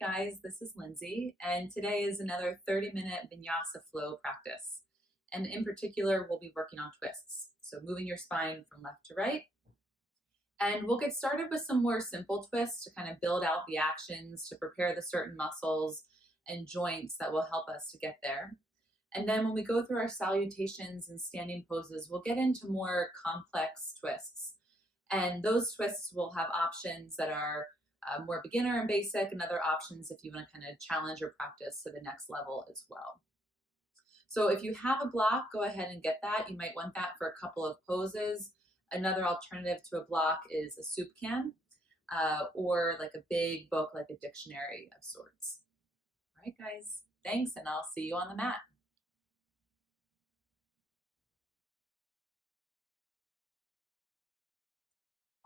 Hey guys, this is Lindsay, and today is another 30-minute vinyasa flow practice. And in particular, we'll be working on twists. So moving your spine from left to right. And we'll get started with some more simple twists to kind of build out the actions, to prepare the certain muscles and joints that will help us to get there. And then when we go through our salutations and standing poses, we'll get into more complex twists. And those twists will have options that are more beginner and basic, and other options if you want to kind of challenge your practice to the next level as well. So if you have a block, go ahead and get that. You might want that for a couple of poses. Another alternative to a block is a soup can or like a big book, like a dictionary of sorts. All right, guys, thanks, and I'll see you on the mat.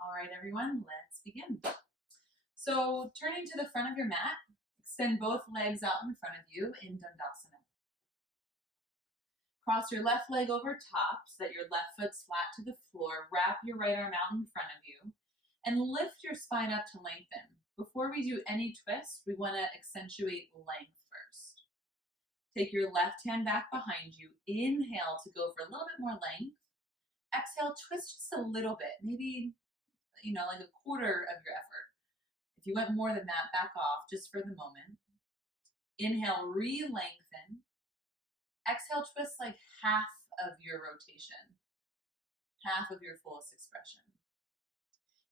All right, everyone, let's begin. So turning to the front of your mat, extend both legs out in front of you in Dandasana. Cross your left leg over top so that your left foot's flat to the floor. Wrap your right arm out in front of you and lift your spine up to lengthen. Before we do any twist, we want to accentuate length first. Take your left hand back behind you. Inhale to go for a little bit more length. Exhale, twist just a little bit, maybe like a quarter of your effort. If you went more than that, back off just for the moment. Inhale, re-lengthen. Exhale, twist like half of your rotation, half of your fullest expression.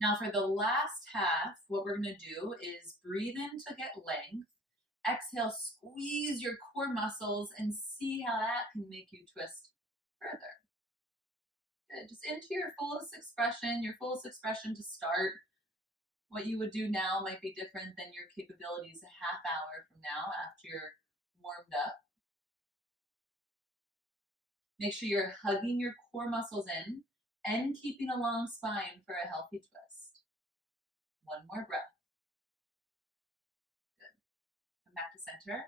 Now for the last half, what we're going to do is breathe in to get length. Exhale, squeeze your core muscles and see how that can make you twist further. Good. Just into your fullest expression to start. What you would do now might be different than your capabilities a half hour from now after you're warmed up. Make sure you're hugging your core muscles in and keeping a long spine for a healthy twist. One more breath. Good. Come back to center.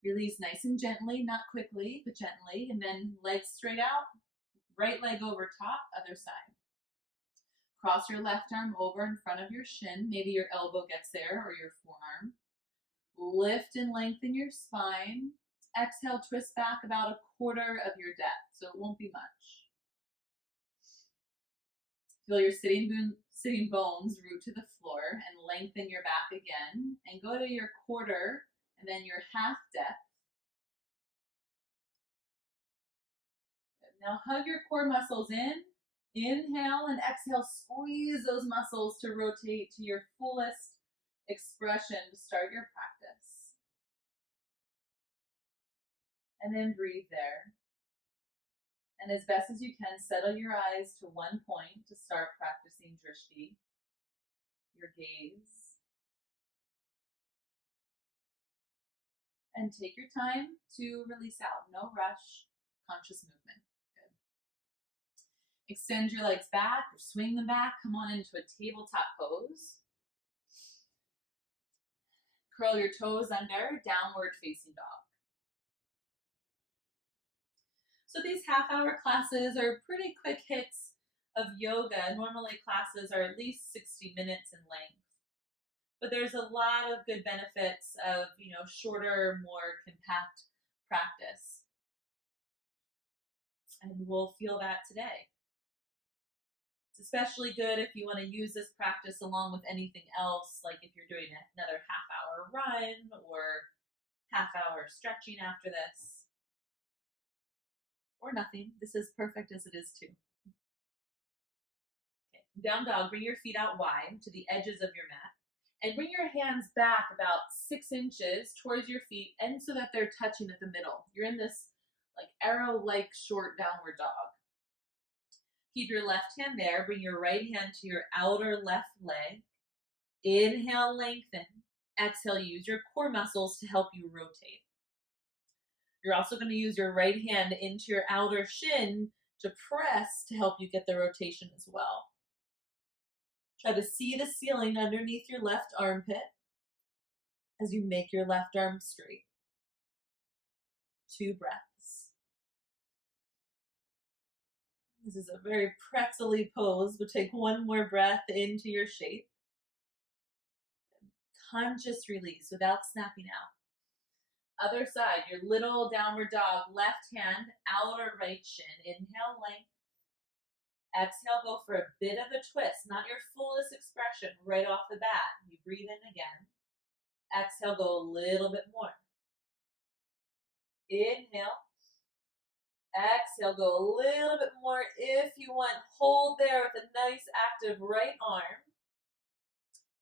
Release nice and gently, not quickly, but gently. And then legs straight out, right leg over top, other side. Cross your left arm over in front of your shin. Maybe your elbow gets there or your forearm. Lift and lengthen your spine. Exhale, twist back about a quarter of your depth, so it won't be much. Feel your sitting bones root to the floor and lengthen your back again. And go to your quarter and then your half depth. Now hug your core muscles in. Inhale and exhale, squeeze those muscles to rotate to your fullest expression to start your practice. And then breathe there. And as best as you can, settle your eyes to one point to start practicing drishti, your gaze. And take your time to release out. No rush, conscious movement. Extend your legs back or swing them back. Come on into a tabletop pose. Curl your toes under, downward facing dog. So these half-hour classes are pretty quick hits of yoga. Normally classes are at least 60 minutes in length. But there's a lot of good benefits of, shorter, more compact practice. And we'll feel that today. It's especially good if you want to use this practice along with anything else, like if you're doing another half-hour run or half-hour stretching after this. Or nothing. This is perfect as it is too. Okay. Down dog, bring your feet out wide to the edges of your mat. And bring your hands back about 6 inches towards your feet and so that they're touching at the middle. You're in this like arrow-like short downward dog. Keep your left hand there. Bring your right hand to your outer left leg. Inhale, lengthen. Exhale, use your core muscles to help you rotate. You're also going to use your right hand into your outer shin to press to help you get the rotation as well. Try to see the ceiling underneath your left armpit as you make your left arm straight. 2 breaths. This is a very pretzel-y pose, but take one more breath into your shape. conscious release without snapping out. Other side, your little downward dog, left hand, outer right shin. Inhale, length. Exhale, go for a bit of a twist, not your fullest expression right off the bat. You breathe in again. Exhale, go a little bit more. Inhale. Exhale, go a little bit more if you want. Hold there with a nice active right arm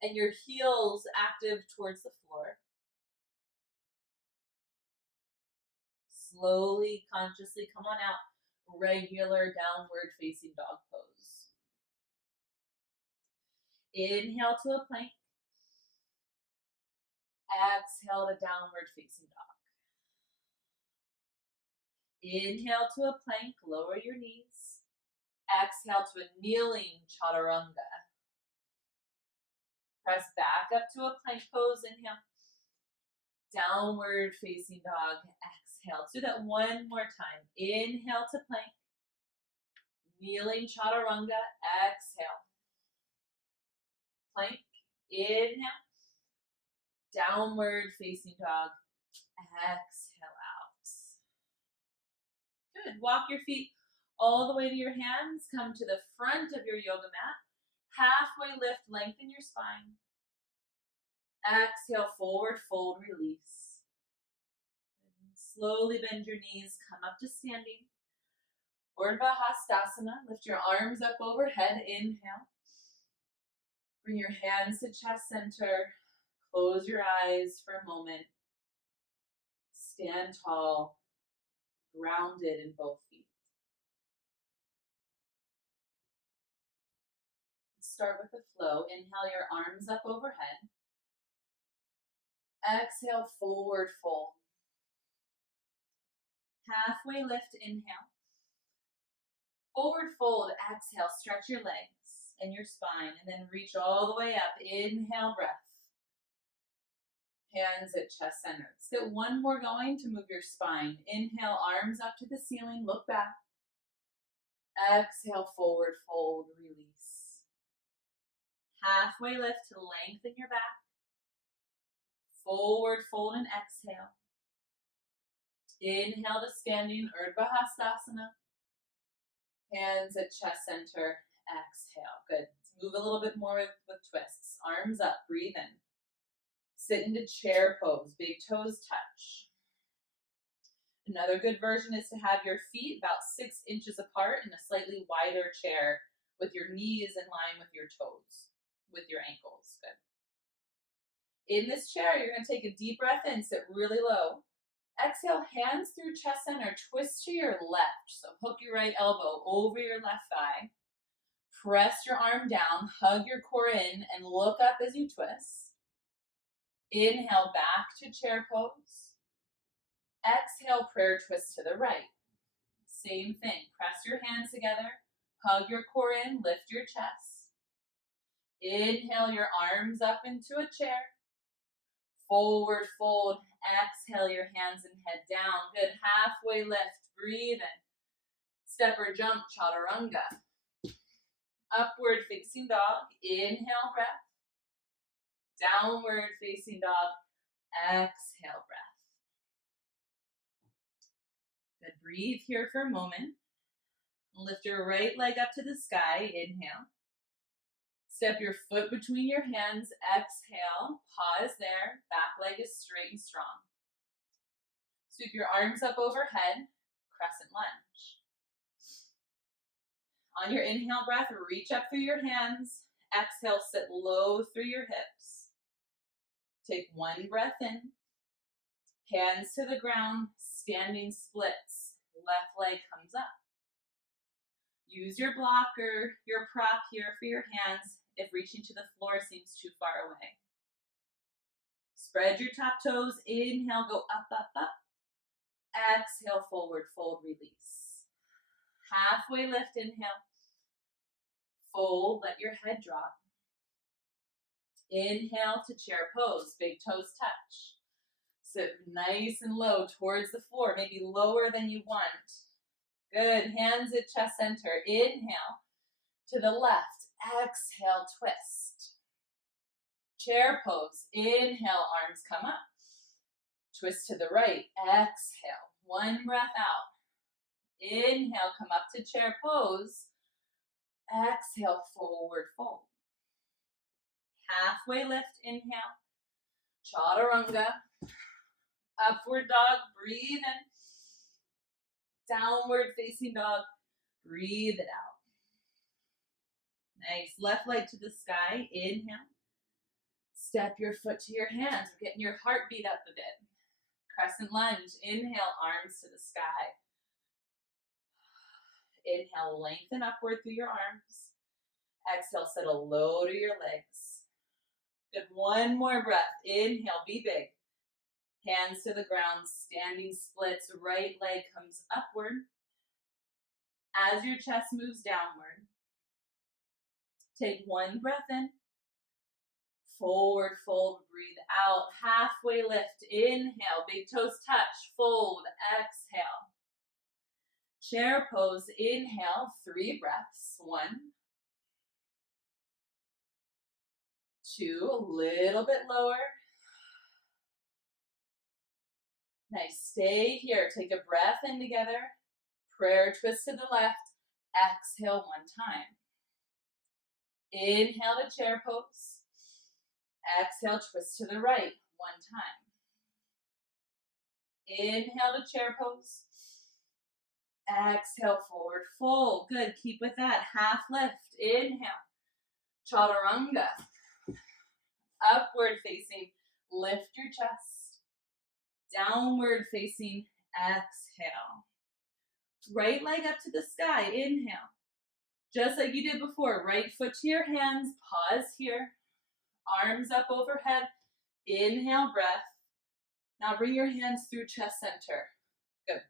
and your heels active towards the floor. Slowly, consciously come on out. Regular downward facing dog pose. Inhale to a plank. Exhale to downward facing dog. Inhale to a plank, lower your knees. Exhale to a kneeling chaturanga. Press back up to a plank pose, inhale. Downward facing dog, exhale. Do that one more time. Inhale to plank. Kneeling chaturanga, exhale. Plank, inhale. Downward facing dog, exhale out. Good. Walk your feet all the way to your hands. Come to the front of your yoga mat. Halfway lift, lengthen your spine. Exhale, forward fold, release. And slowly bend your knees, come up to standing. Urdhva Hastasana, lift your arms up overhead, inhale. Bring your hands to chest center. Close your eyes for a moment. Stand tall, grounded in both feet. Start with the flow. Inhale your arms up overhead. Exhale, forward fold. Halfway lift, inhale. Forward fold, exhale, stretch your legs and your spine, and then reach all the way up. Inhale, breath. Hands at chest center. Let's get one more going to move your spine. Inhale, arms up to the ceiling, look back. Exhale, forward fold, release. Halfway lift to lengthen your back. Forward fold and exhale. Inhale to standing, Urdhva Hastasana. Hands at chest center, exhale. Good. Let's move a little bit more with twists. Arms up, breathe in. Sit into chair pose, big toes touch. Another good version is to have your feet about 6 inches apart in a slightly wider chair with your knees in line with your toes, with your ankles. Good. In this chair, you're going to take a deep breath in, sit really low. Exhale, hands through chest center, twist to your left. So hook your right elbow over your left thigh. Press your arm down, hug your core in, and look up as you twist. Inhale, back to chair pose. Exhale, prayer twist to the right. Same thing, press your hands together, hug your core in, lift your chest. Inhale your arms up into a chair. Forward fold, exhale your hands and head down. Good, halfway lift, breathe in. Step or jump, chaturanga. Upward facing dog, inhale breath. Downward facing dog, exhale breath. Good, breathe here for a moment. Lift your right leg up to the sky, inhale. Step your foot between your hands, exhale, pause there, back leg is straight and strong. Sweep your arms up overhead, crescent lunge. On your inhale breath, reach up through your hands, exhale, sit low through your hips. Take one breath in, hands to the ground, standing splits, left leg comes up. Use your blocker, your prop here for your hands if reaching to the floor seems too far away. Spread your top toes, inhale, go up, up, up. Exhale, forward fold, release. Halfway lift, inhale. Fold, let your head drop. Inhale to chair pose, big toes touch. Sit nice and low towards the floor, maybe lower than you want. Good, hands at chest center. Inhale to the left, exhale, twist. Chair pose. Inhale, arms come up. Twist to the right. Exhale. One breath out. Inhale, come up to chair pose. Exhale, forward fold. Halfway lift, inhale. Chaturanga. Upward dog, breathe in. Downward facing dog, breathe it out. Nice, left leg to the sky, inhale. Step your foot to your hands, we're getting your heartbeat up a bit. Crescent lunge, inhale, arms to the sky. Inhale, lengthen upward through your arms. Exhale, settle low to your legs. Good, one more breath. Inhale, be big. Hands to the ground, standing splits. Right leg comes upward. As your chest moves downward, take one breath in. Forward fold, breathe out. Halfway lift, inhale. Big toes touch, fold, exhale. Chair pose, inhale, 3 breaths. 1, 2, a little bit lower. Nice, stay here. Take a breath in together. Prayer twist to the left. Exhale 1 time. Inhale to chair pose. Exhale, twist to the right 1 time. Inhale to chair pose. Exhale, forward fold. Good, keep with that. Half lift, inhale. Chaturanga. Upward facing, lift your chest. Downward facing, exhale. Right leg up to the sky, inhale. Just like you did before, right foot to your hands, pause here. Arms up overhead, inhale, breath. Now bring your hands through chest center. Good.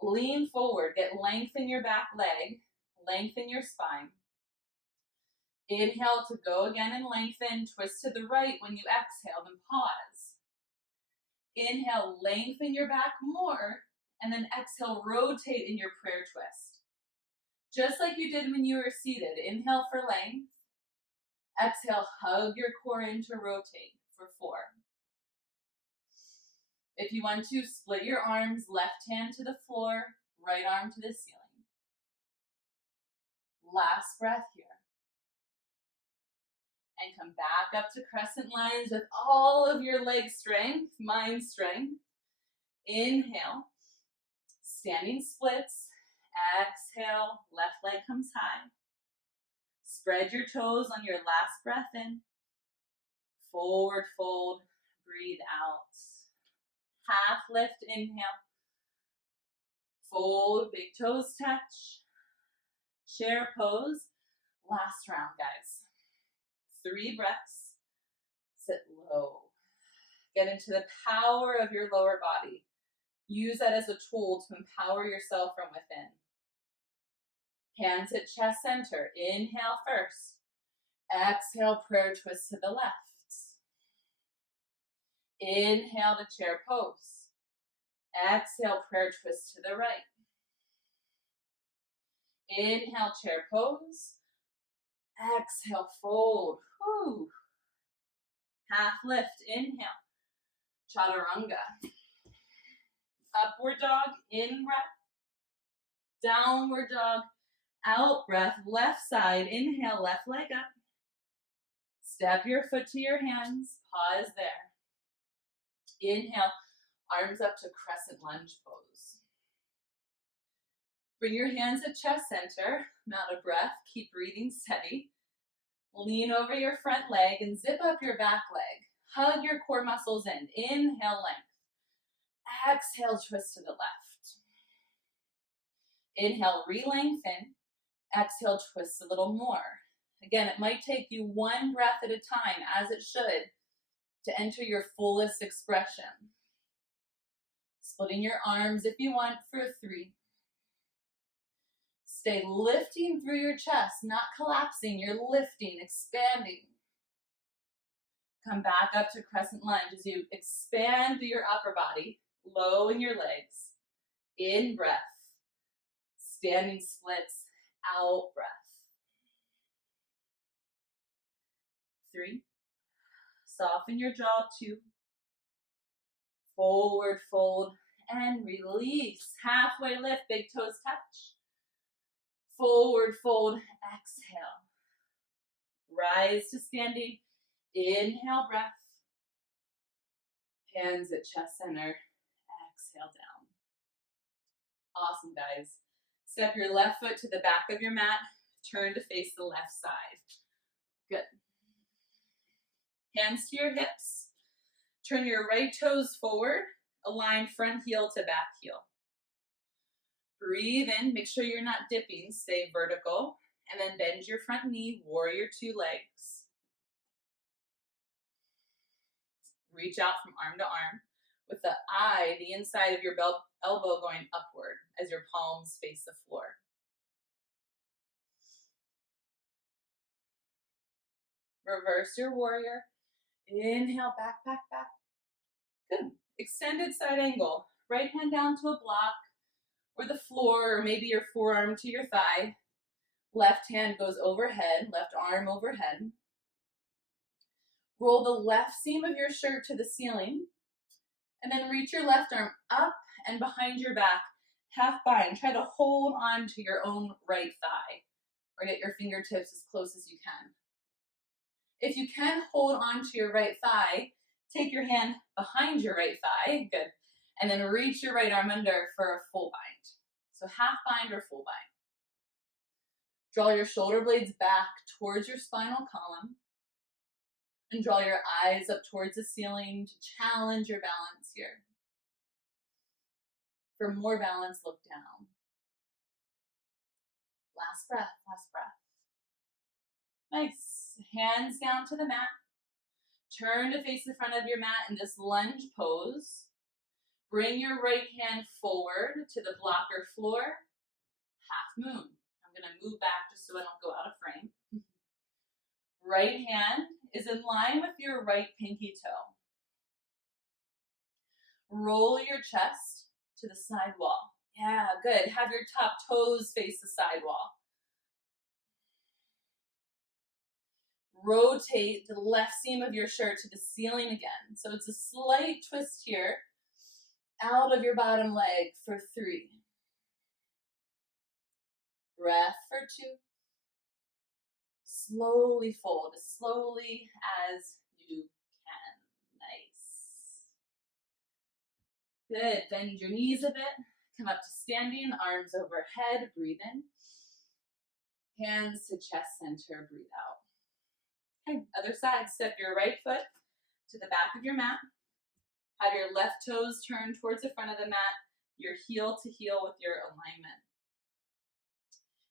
Lean forward, get length in your back leg, lengthen your spine. Inhale to go again and lengthen, twist to the right when you exhale, then pause. Inhale, lengthen your back more, and then exhale, rotate in your prayer twist. Just like you did when you were seated. Inhale for length. Exhale, hug your core in to rotate for 4. If you want to, split your arms, left hand to the floor, right arm to the ceiling. Last breath here. And come back up to crescent lunge with all of your leg strength, mind strength. Inhale, standing splits. Exhale, left leg comes high. Spread your toes on your last breath in. Forward fold, breathe out. Half lift, inhale. Fold, big toes touch. Chair pose. Last round, guys. 3 breaths. Sit low. Get into the power of your lower body. Use that as a tool to empower yourself from within. Hands at chest center. Inhale first. Exhale, prayer twist to the left. Inhale to chair pose. Exhale, prayer twist to the right. Inhale, chair pose. Exhale, fold. Whew. Half lift, inhale. Chaturanga. Upward dog, in breath. Downward dog, out breath. Left side, inhale, left leg up. Step your foot to your hands, pause there. Inhale, arms up to crescent lunge pose. Bring your hands at chest center, amount of breath, keep breathing steady. Lean over your front leg and zip up your back leg. Hug your core muscles in. Inhale, length. Exhale, twist to the left. Inhale, re-lengthen. Exhale, twist a little more. Again, it might take you 1 breath at a time, as it should, to enter your fullest expression. Splitting your arms if you want for 3. Stay lifting through your chest, not collapsing. You're lifting, expanding. Come back up to crescent lunge as you expand through your upper body, low in your legs. In breath. Standing splits, out breath. 3. Soften your jaw, 2. Forward fold and release. Halfway lift, big toes touch. Forward fold, exhale. Rise to standing. Inhale, breath. Hands at chest center. Exhale down. Awesome, guys. Step your left foot to the back of your mat. Turn to face the left side. Good. Hands to your hips. Turn your right toes forward. Align front heel to back heel. Breathe in. Make sure you're not dipping. Stay vertical. And then bend your front knee. Warrior 2 legs. Reach out from arm to arm with the eye, the inside of your elbow going upward as your palms face the floor. Reverse your warrior. Inhale, back, back, back. Good. Extended side angle. Right hand down to a block or the floor, or maybe your forearm to your thigh. Left hand goes overhead, left arm overhead. Roll the left seam of your shirt to the ceiling, and then reach your left arm up and behind your back, half bind. Try to hold on to your own right thigh, or get your fingertips as close as you can. If you can hold on to your right thigh, take your hand behind your right thigh, good, and then reach your right arm under for a full bind. So half bind or full bind. Draw your shoulder blades back towards your spinal column, and draw your eyes up towards the ceiling to challenge your balance here. For more balance, look down. Last breath, last breath. Nice. Hands down to the mat. Turn to face the front of your mat in this lunge pose. Bring your right hand forward to the blocker floor. Half moon. I'm going to move back just so I don't go out of frame. Right hand is in line with your right pinky toe. Roll your chest to the side wall. Yeah, good. Have your top toes face the side wall. Rotate the left seam of your shirt to the ceiling again. So it's a slight twist here out of your bottom leg for 3. Breath for 2. Slowly fold, as slowly as you can. Nice. Good. Bend your knees a bit. Come up to standing, arms overhead. Breathe in. Hands to chest center. Breathe out. Okay, other side. Step your right foot to the back of your mat. Have your left toes turn towards the front of the mat. Your heel to heel with your alignment.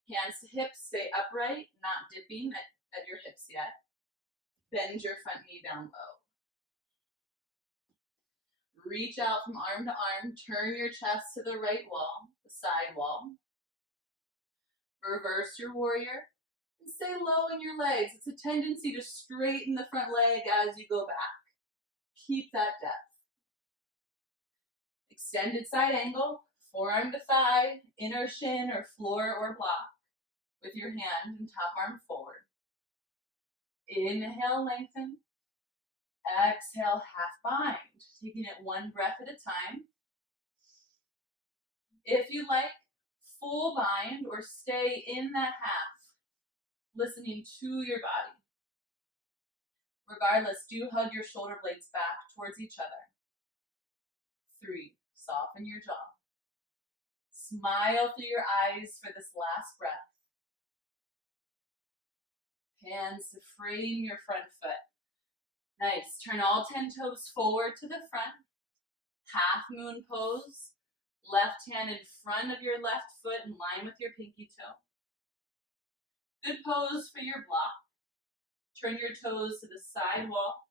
Hands to hips, stay upright, not dipping at your hips yet. Bend your front knee down low. Reach out from arm to arm, turn your chest to the right wall, the side wall. Reverse your warrior, and stay low in your legs. It's a tendency to straighten the front leg as you go back. Keep that depth. Extended side angle, forearm to thigh, inner shin or floor or block. With your hand and top arm forward. Inhale, lengthen. Exhale, half bind. Taking it one breath at a time. If you like, full bind or stay in that half, listening to your body. Regardless, do hug your shoulder blades back towards each other. 3, soften your jaw. Smile through your eyes for this last breath. Hands to frame your front foot. Nice. Turn all 10 toes forward to the front. Half moon pose. Left hand in front of your left foot in line with your pinky toe. Good pose for your block. Turn your toes to the side wall.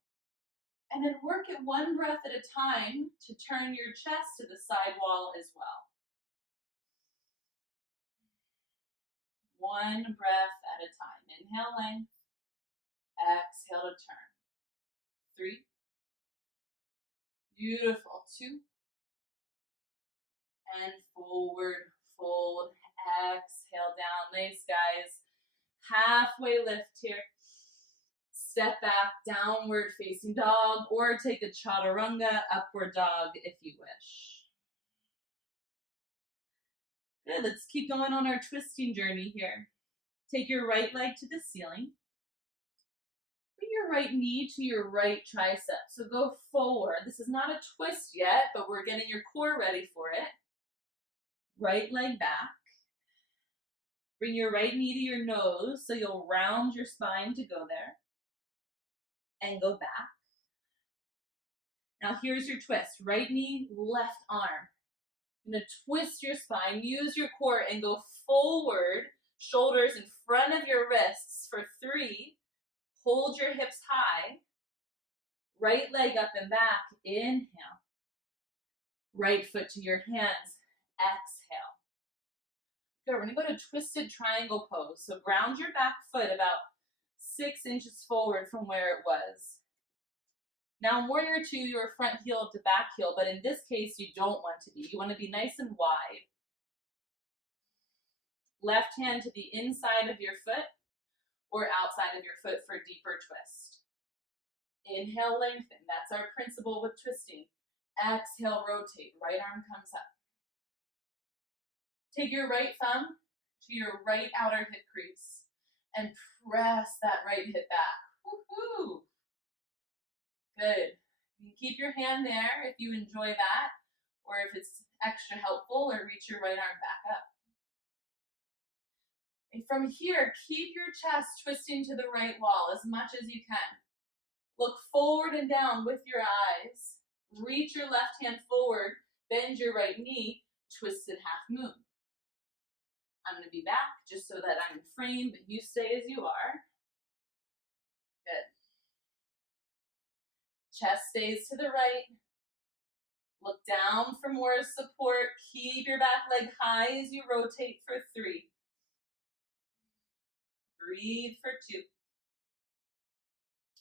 And then work it one breath at a time to turn your chest to the side wall as well. One breath at a time. Inhale, length. Exhale to turn. 3. Beautiful. 2. And forward, fold. Exhale down. Nice, guys. Halfway lift here. Step back, downward facing dog, or take a chaturanga, upward dog if you wish. Good, let's keep going on our twisting journey here. Take your right leg to the ceiling. Bring your right knee to your right tricep. So go forward. This is not a twist yet, but we're getting your core ready for it. Right leg back. Bring your right knee to your nose so you'll round your spine to go there. And go back. Now here's your twist. Right knee, left arm. You're going to twist your spine, use your core, and go forward. Shoulders in front of your wrists for 3. Hold your hips high. Right leg up and back. Inhale. Right foot to your hands. Exhale. Good, we're going to go to twisted triangle pose. So ground your back foot about 6 inches forward from where it was. Now in Warrior 2, you're front heel to back heel, but in this case, you don't want to be. You want to be nice and wide. Left hand to the inside of your foot or outside of your foot for a deeper twist. Inhale, lengthen. That's our principle with twisting. Exhale, rotate. Right arm comes up. Take your right thumb to your right outer hip crease and press that right hip back. Woohoo! Good. You can keep your hand there if you enjoy that, or if it's extra helpful, or reach your right arm back up. And from here, keep your chest twisting to the right wall as much as you can. Look forward and down with your eyes. Reach your left hand forward, bend your right knee, twisted half moon. I'm going to be back just so that I'm in frame, but you stay as you are. Good. Chest stays to the right. Look down for more support. Keep your back leg high as you rotate for 3. Breathe for 2.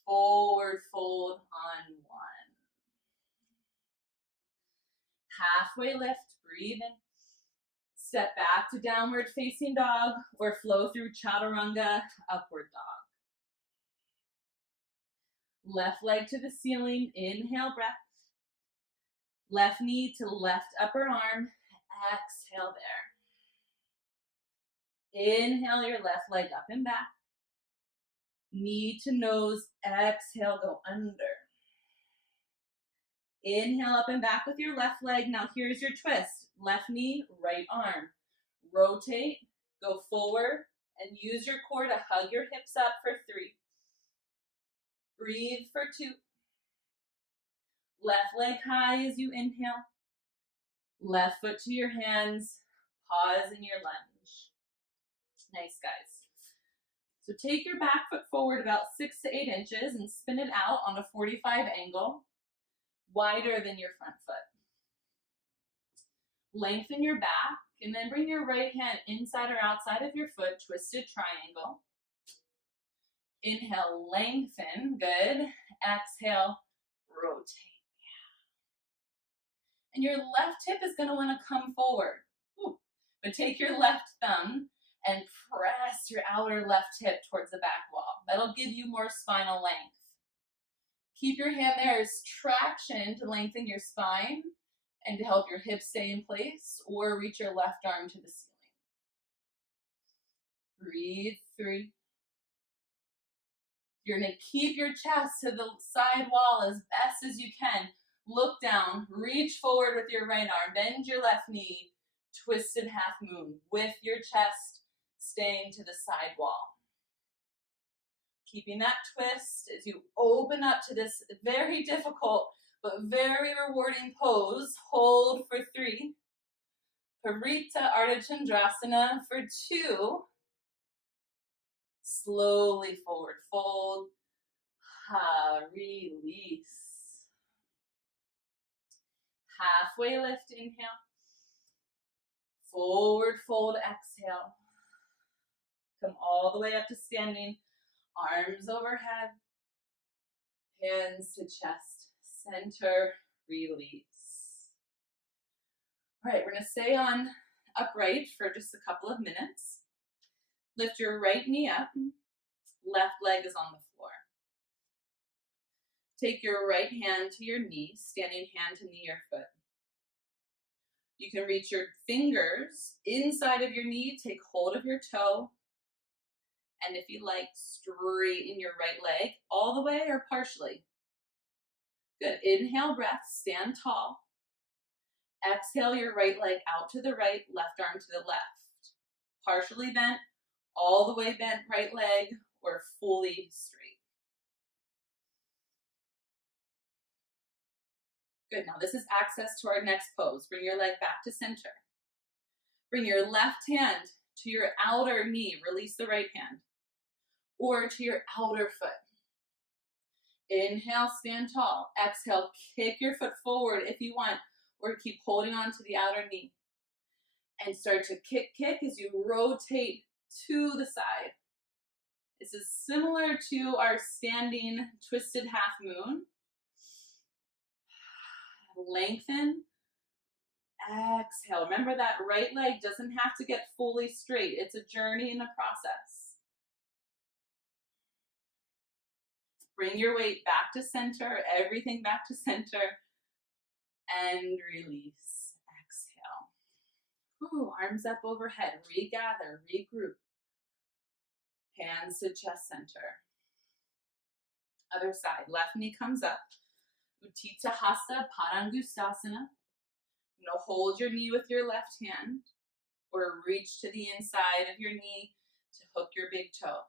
Forward fold on 1. Halfway lift, breathe in. Step back to downward facing dog or flow through chaturanga, upward dog. Left leg to the ceiling, inhale breath. Left knee to left upper arm, exhale there. Inhale your left leg up and back. Knee to nose, exhale, go under. Inhale up and back with your left leg. Now here's your twist. Left knee, right arm. Rotate, go forward, and use your core to hug your hips up for 3. Breathe for 2. Left leg high as you inhale. Left foot to your hands. Pause in your lunge. Nice, guys. So take your back foot forward about 6 to 8 inches and spin it out on a 45 angle, wider than your front foot. Lengthen your back, and then bring your right hand inside or outside of your foot, twisted triangle. Inhale, lengthen, good. Exhale, rotate. And your left hip is going to want to come forward. But take your left thumb and press your outer left hip towards the back wall. That'll give you more spinal length. Keep your hand there as traction to lengthen your spine and to help your hips stay in place, or reach your left arm to the ceiling. Breathe 3. You're going to keep your chest to the side wall as best as you can. Look down, reach forward with your right arm, bend your left knee, twisted half moon with your chest staying to the side wall. Keeping that twist as you open up to this very difficult but very rewarding pose. Hold for 3. Parita Ardha Chandrasana for 2. Slowly forward fold. Release. Halfway lift, inhale. Forward fold, exhale. Come all the way up to standing. Arms overhead. Hands to chest. Center, release. All right, we're going to stay on upright for just a couple of minutes. Lift your right knee up. Left leg is on the floor. Take your right hand to your knee, standing hand to knee or foot. You can reach your fingers inside of your knee, take hold of your toe, and if you like, straighten your right leg all the way or partially. Good. Inhale, breath, stand tall. Exhale your right leg out to the right, left arm to the left. Partially bent, all the way bent right leg, or fully straight. Good. Now this is access to our next pose. Bring your leg back to center. Bring your left hand to your outer knee. Release the right hand. Or to your outer foot. Inhale, stand tall. Exhale, kick your foot forward if you want, or keep holding on to the outer knee. And start to kick as you rotate to the side. This is similar to our standing twisted half moon. Lengthen. Exhale. Remember that right leg doesn't have to get fully straight. It's a journey and a process. Bring your weight back to center, everything back to center, and release. Exhale. Ooh, arms up overhead. Regather, regroup. Hands to chest center. Other side. Left knee comes up. Utthita Hasta Padangusthasana. Hold your knee with your left hand, or reach to the inside of your knee to hook your big toe.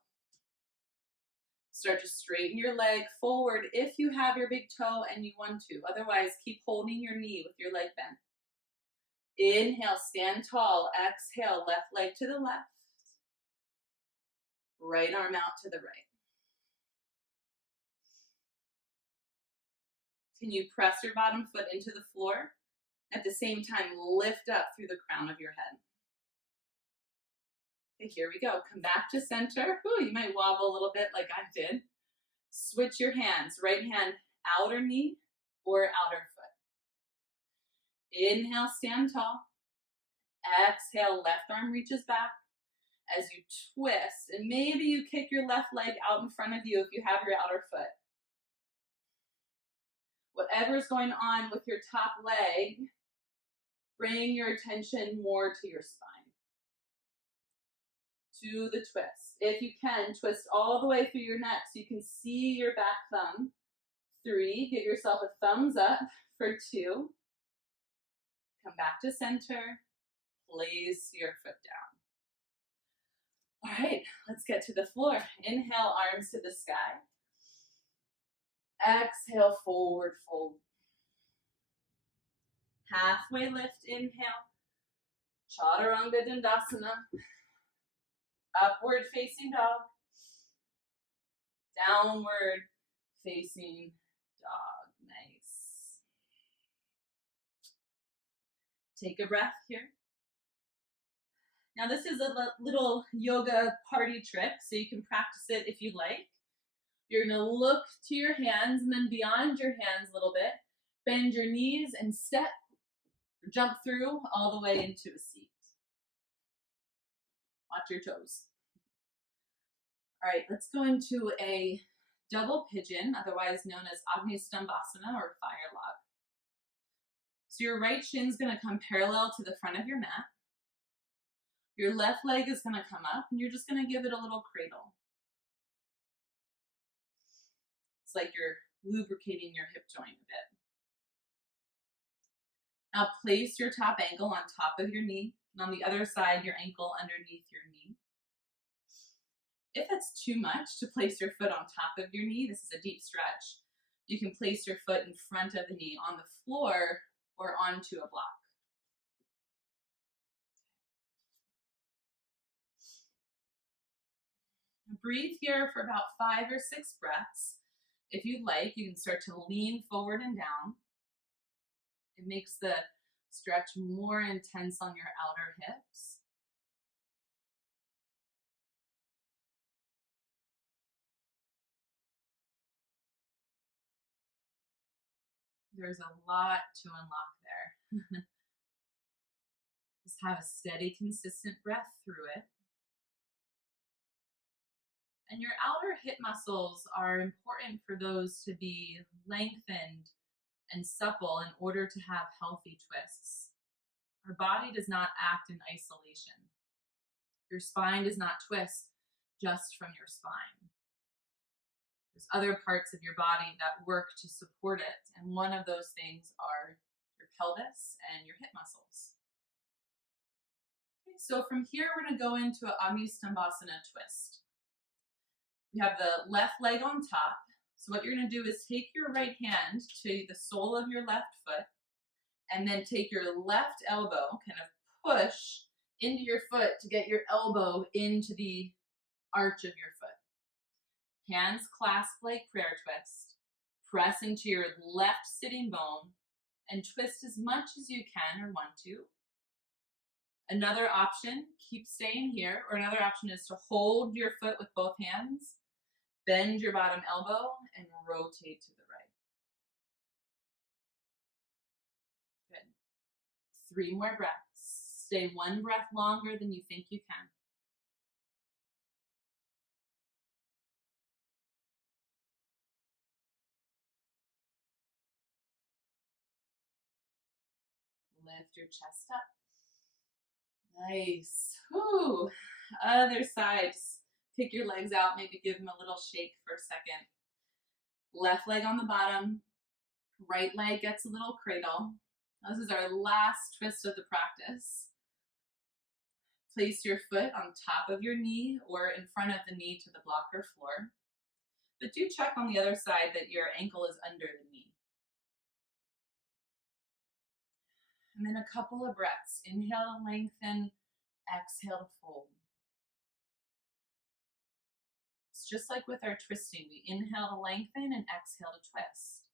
Start to straighten your leg forward if you have your big toe and you want to. Otherwise, keep holding your knee with your leg bent. Inhale, stand tall. Exhale, left leg to the left. Right arm out to the right. Can you press your bottom foot into the floor? At the same time, lift up through the crown of your head. Okay, here we go. Come back to center. Ooh, you might wobble a little bit like I did. Switch your hands. Right hand, outer knee or outer foot. Inhale, stand tall. Exhale, left arm reaches back as you twist. And maybe you kick your left leg out in front of you if you have your outer foot. Whatever's going on with your top leg, bring your attention more to your spine. To the twist. If you can, twist all the way through your neck so you can see your back thumb. 3, give yourself a thumbs up for 2. Come back to center. Place your foot down. All right, let's get to the floor. Inhale, arms to the sky. Exhale, forward fold. Halfway lift, inhale. Chaturanga Dandasana. Upward facing dog. Downward facing dog. Nice. Take a breath here. Now this is a little yoga party trick, so you can practice it if you like. You're going to look to your hands and then beyond your hands a little bit. Bend your knees and step, jump through all the way into a seat. Watch your toes. All right, let's go into a double pigeon, otherwise known as Agni Stambhasana or fire log. So your right shin's going to come parallel to the front of your mat. Your left leg is going to come up, and you're just going to give it a little cradle. It's like you're lubricating your hip joint a bit. Now place your top ankle on top of your knee, and on the other side, your ankle underneath your knee. If it's too much to place your foot on top of your knee, this is a deep stretch, you can place your foot in front of the knee on the floor or onto a block. Breathe here for about 5 or 6 breaths. If you'd like, you can start to lean forward and down. It makes the stretch more intense on your outer hips. There's a lot to unlock there. Just have a steady, consistent breath through it. And your outer hip muscles are important for those to be lengthened and supple in order to have healthy twists. Our body does not act in isolation. Your spine does not twist just from your spine. There's other parts of your body that work to support it, and one of those things are your pelvis and your hip muscles. Okay, so from here, we're going to go into an Amistambhasana twist. We have the left leg on top. So what you're going to do is take your right hand to the sole of your left foot, and then take your left elbow, kind of push into your foot to get your elbow into the arch of your foot. Hands clasped like prayer twist. Press into your left sitting bone and twist as much as you can or want to. Another option, keep staying here, or another option is to hold your foot with both hands, bend your bottom elbow, and rotate to the right. Good. 3 more breaths. Stay 1 breath longer than you think you can. Lift your chest up. Nice. Whew. Other side. Just pick your legs out. Maybe give them a little shake for a second. Left leg on the bottom. Right leg gets a little cradle. This is our last twist of the practice. Place your foot on top of your knee or in front of the knee to the blocker floor. But do check on the other side that your ankle is under the knee. And then a couple of breaths. Inhale to lengthen, exhale to fold. It's just like with our twisting. We inhale to lengthen and exhale to twist.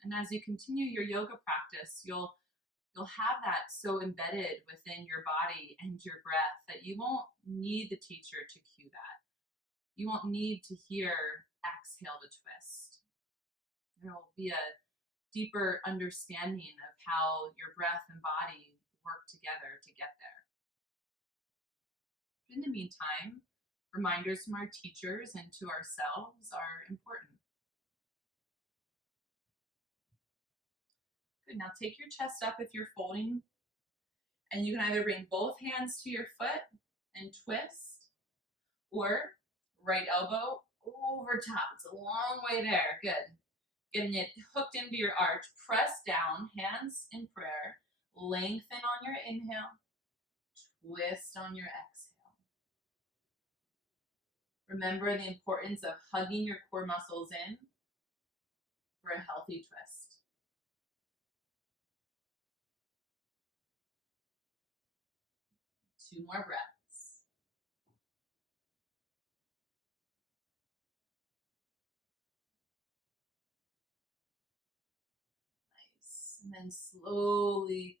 And as you continue your yoga practice, you'll have that so embedded within your body and your breath that you won't need the teacher to cue that. You won't need to hear exhale to twist. There will be a deeper understanding of how your breath and body work together to get there. In the meantime, reminders from our teachers and to ourselves are important. Good. Now take your chest up if you're folding, and you can either bring both hands to your foot and twist, or right elbow over top. It's a long way there. Good. Getting it hooked into your arch. Press down, hands in prayer. Lengthen on your inhale. Twist on your exhale. Remember the importance of hugging your core muscles in for a healthy twist. Two more breaths. Nice. And then slowly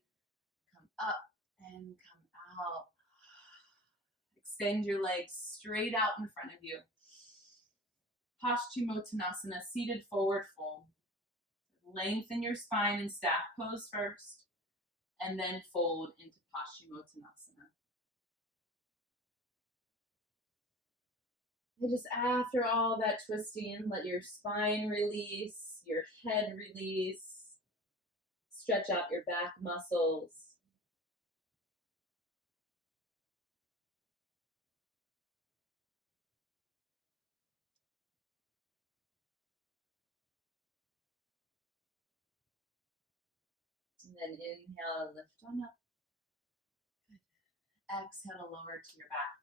come up and come out. Extend your legs straight out in front of you. Paschimottanasana, seated forward fold. Lengthen your spine in staff pose first, and then fold into Paschimottanasana. And just after all that twisting, let your spine release, your head release, stretch out your back muscles. And then inhale, lift on up. Good. Exhale to lower to your back.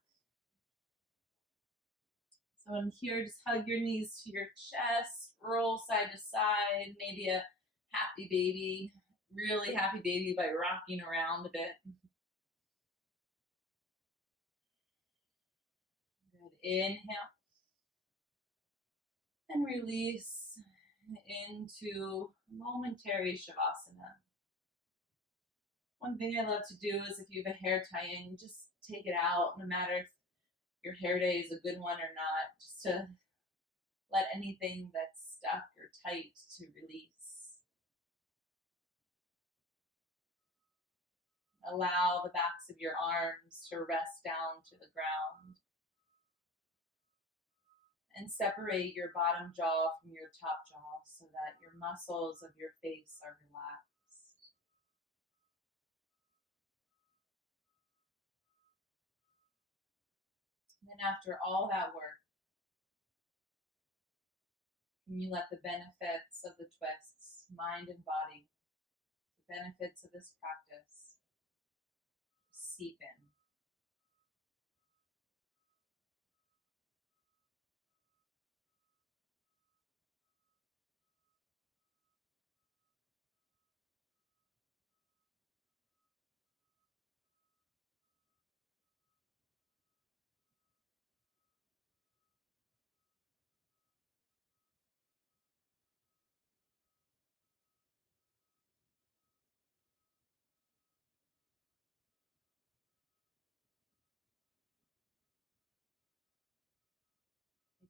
So in here, just hug your knees to your chest, roll side to side, maybe a happy baby, really happy baby by rocking around a bit. Good. Inhale. And release into momentary Shavasana. One thing I love to do is if you have a hair tie-in, just take it out, no matter if your hair day is a good one or not, just to let anything that's stuck or tight to release. Allow the backs of your arms to rest down to the ground. And separate your bottom jaw from your top jaw so that your muscles of your face are relaxed. And then after all that work, can you let the benefits of the twists, mind and body, the benefits of this practice, seep in?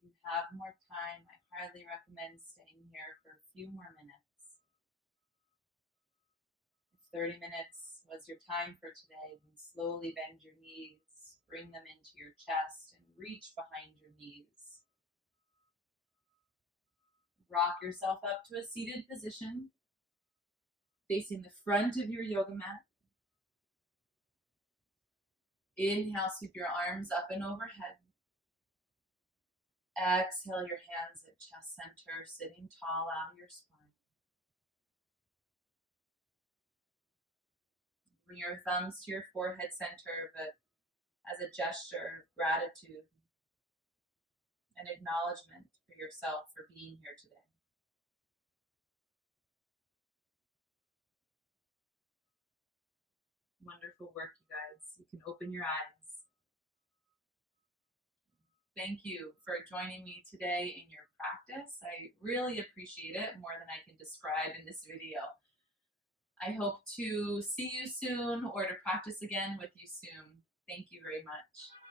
If you have more time, I highly recommend staying here for a few more minutes. If 30 minutes was your time for today, then slowly bend your knees, bring them into your chest, and reach behind your knees. Rock yourself up to a seated position, facing the front of your yoga mat. Inhale, sweep your arms up and overhead. Exhale your hands at chest center, sitting tall out of your spine. Bring your thumbs to your forehead center, but as a gesture of gratitude and acknowledgement for yourself for being here today. Wonderful work, you guys. You can open your eyes. Thank you for joining me today in your practice. I really appreciate it, more than I can describe in this video. I hope to see you soon or to practice again with you soon. Thank you very much.